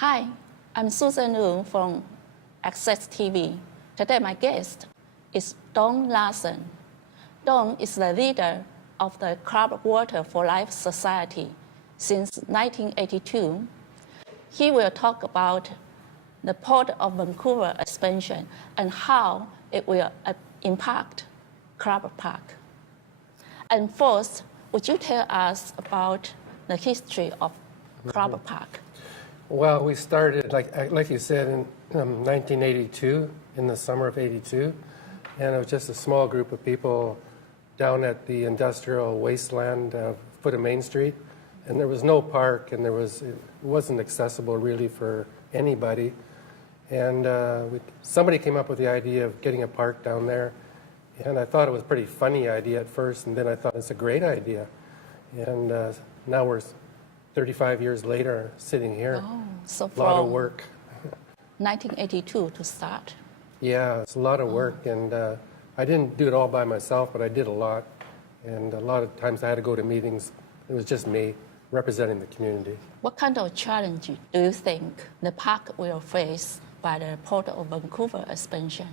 Hi, I'm Susan Wu from Access TV. Today my guest is Larson. Don is the leader of the Club Water for Life Society since 1982. He will talk about the Port of Vancouver expansion and how it will impact Club Park. And first, would you tell us about the history of Club Park? Well, we started, like you said, in 1982, in the summer of 82, and it was just a small group of people down at the industrial wasteland foot of Main Street, and there was no park, and it wasn't accessible really for anybody. And somebody came up with the idea of getting a park down there, and I thought it was a pretty funny idea at first, and then I thought it's a great idea. And now we're 35 years later sitting here. Oh, so a lot of work. 1982 to start. Yeah, it's a lot of work, and I didn't do it all by myself, but I did a lot. And a lot of times I had to go to meetings. It was just me representing the community. What kind of challenge do you think the park will face by the Port of Vancouver expansion?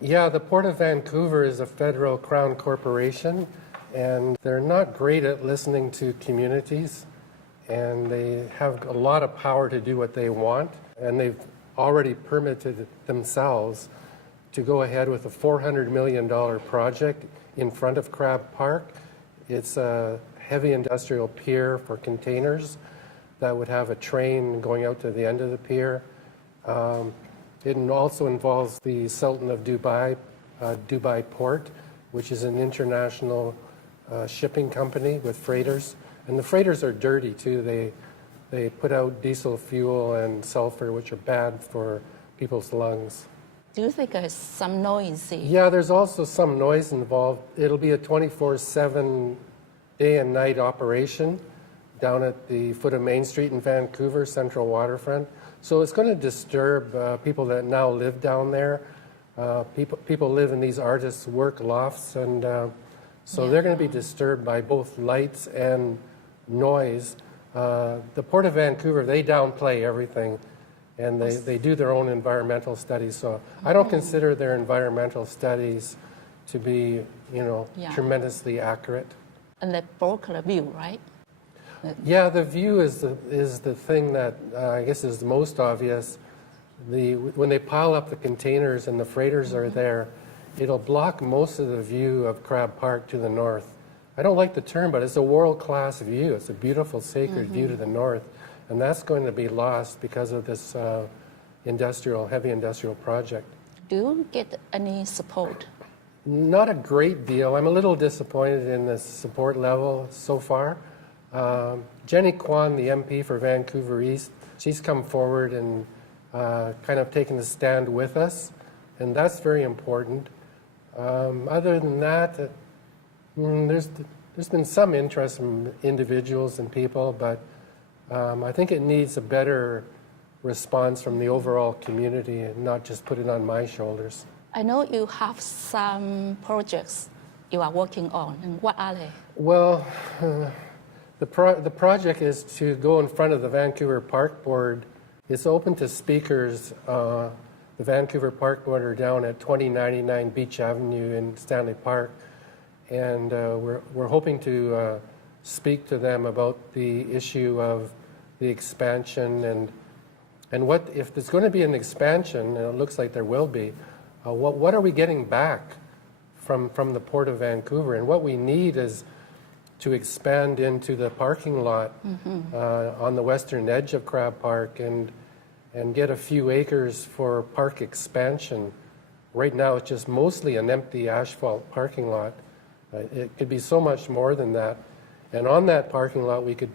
Yeah, the Port of Vancouver is a federal crown corporation, and they're not great at listening to communities, and they have a lot of power to do what they want, and they've already permitted themselves to go ahead with a $400 million project in front of Crab Park. It's a heavy industrial pier for containers that would have a train going out to the end of the pier. It also involves the Sultan of Dubai, Dubai Port, which is an international shipping company with freighters. And the freighters are dirty too. They put out diesel fuel and sulfur, which are bad for people's lungs. Do you think there's some noisy? Yeah, there's also some noise involved. It'll be a 24/7 day and night operation down at the foot of Main Street in Vancouver, Central Waterfront. So it's going to disturb people that now live down there. People live in these artists' work lofts, and so they're going to be disturbed by both lights and noise. The Port of Vancouver, they downplay everything, and they do their own environmental studies. So I don't consider their environmental studies to be, tremendously accurate. And they broke the view, right? Yeah, the view is the thing that I guess is the most obvious. When they pile up the containers and the freighters are there, it'll block most of the view of Crab Park to the north. I don't like the term, but it's a world-class view. It's a beautiful, sacred view to the north, and that's going to be lost because of this heavy industrial project. Do you get any support? Not a great deal. I'm a little disappointed in the support level so far. Jenny Kwan, the MP for Vancouver East, she's come forward and kind of taken the stand with us, and that's very important. Other than that, there's been some interest from individuals and people, but I think it needs a better response from the overall community and not just put it on my shoulders. I know you have some projects you are working on, and what are they? Well, the project is to go in front of the Vancouver Park Board. It's open to speakers. The Vancouver Park Board are down at 2099 Beach Avenue in Stanley Park, and we're hoping to speak to them about the issue of the expansion and what if there's going to be an expansion, and it looks like there will be. What are we getting back from the Port of Vancouver, and what we need is to expand into the parking lot on the western edge of Crab Park and get a few acres for park expansion. Right now it's just mostly an empty asphalt parking lot. It could be so much more than that. And on that parking lot we could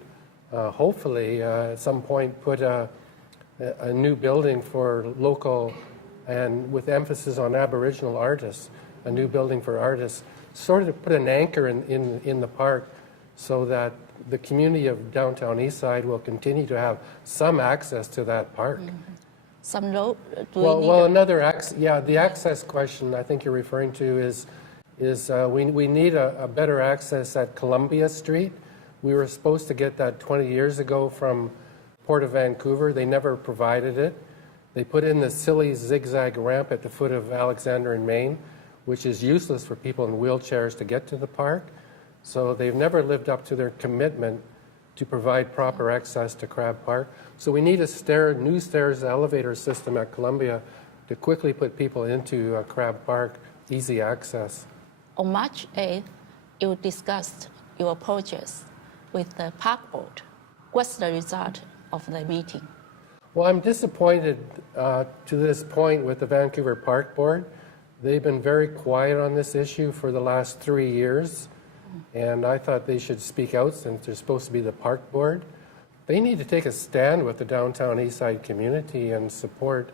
hopefully at some point put a new building for local and with emphasis on Aboriginal artists, a new building for artists, sort of put an anchor in the park so that the community of downtown Eastside will continue to have some access to that park. Some road? The access question I think you're referring to is we need a better access at Columbia Street. We were supposed to get that 20 years ago from Port of Vancouver. They never provided it. They put in the silly zigzag ramp at the foot of Alexander and Main, which is useless for people in wheelchairs to get to the park. So they've never lived up to their commitment to provide proper access to Crab Park. So we need a new stairs elevator system at Columbia to quickly put people into Crab Park, easy access. On March 8th, you discussed your projects with the park board. What's the result of the meeting? Well, I'm disappointed to this point with the Vancouver Park Board. They've been very quiet on this issue for the last 3 years, and I thought they should speak out since they're supposed to be the park board. They need to take a stand with the downtown Eastside community and support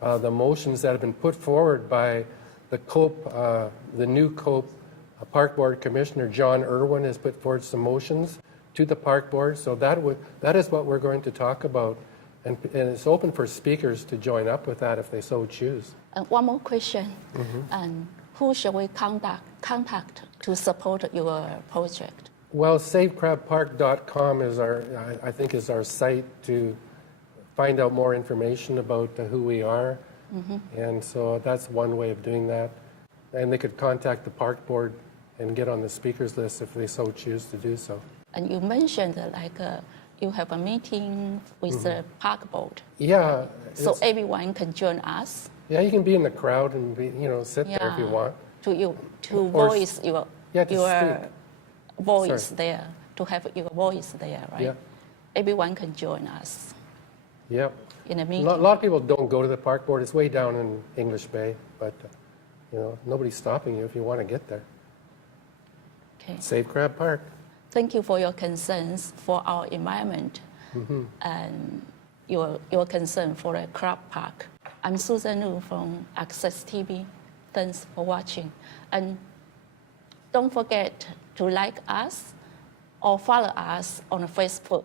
the motions that have been put forward by the new COPE Park Board Commissioner John Irwin has put forward some motions to the park board. So that is what we're going to talk about. And it's open for speakers to join up with that if they so choose. And one more question. And who shall we contact to support your project? Well, savecrabpark.com is I think is our site to find out more information about who we are. And so that's one way of doing that. And they could contact the park board and get on the speakers list if they so choose to do so. And you mentioned that you have a meeting with the park board. Yeah. So everyone can join us. Yeah, you can be in the crowd and sit there if you want. To voice your voice Sorry. there, to have your voice there, right? Yeah. Everyone can join us Yep. in a A meeting. lot of people don't go to the park board. It's way down in English Bay, but nobody's stopping you if you want to get there. Okay. Save Crab Park. Thank you for your concerns for our environment and your concern for a crab park. I'm Susan Liu from Access TV. Thanks for watching. And don't forget to like us or follow us on Facebook.